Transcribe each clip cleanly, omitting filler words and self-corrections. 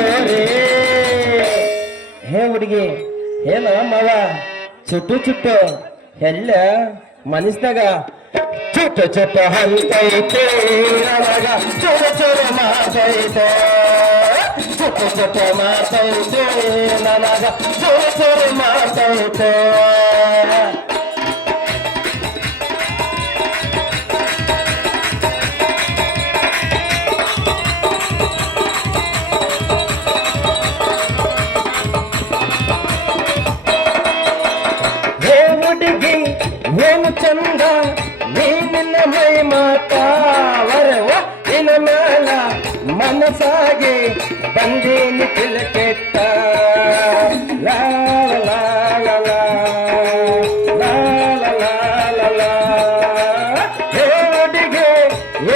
ತೋರೆ ಹೇ ಹುಡುಗಿ ಏನ ಮವ ಚುಟ್ಟು ಚುಟ್ಟು ಎಲ್ಲ ಮನಸ್ನಾಗ ಚುಟ್ಟು ಚುಟ್ಟು ಹಂತೈತೆ ನನಗ ಚುರು ಚುರು ಮಾತೈತೆ ಚುಟ್ಟು ಚುಟ್ಟು ಮಾತೈತೆ ನನಗ ಚುರು ಚುರು ಮಾತೈತೆ ಏನು ಚಂದ ನೀನಿನ ಮೈ ಮಾತಾವರವ ನಿನ ಮೇಲ ಮನಸಾಗಿ ಬಂದೀನಿ ತಿಲಕೆಟ್ಟ ಲಾ ಲಾ ಲಾ ಲಾ ಲಾ ಲಾ ಲಾ ಲಾ ಹೇ ಹುಡುಗಿ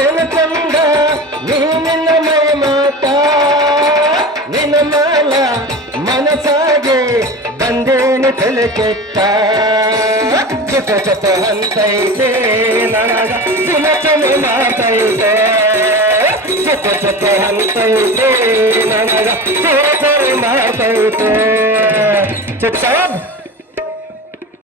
ಏನು ಚಂದ ನೀನಿನ ಮೈ ಮಾತಾ ನಿನ ಮೇಲ ಮನಸಾಗಿ ಬಂದೇನಿ ತಿಲಕೆಟ್ಟ ಚುಟ ಚುಟ ಹಂತೈತೆ ನನಗ ಚುನ ಚುನ ಮಾತೈತೆ ಚುಟ ಚುಟ ಹಂತೈತೆ ನನಗ ಚುನ ಚುನ ಮಾತೈತೆ ಚುಟ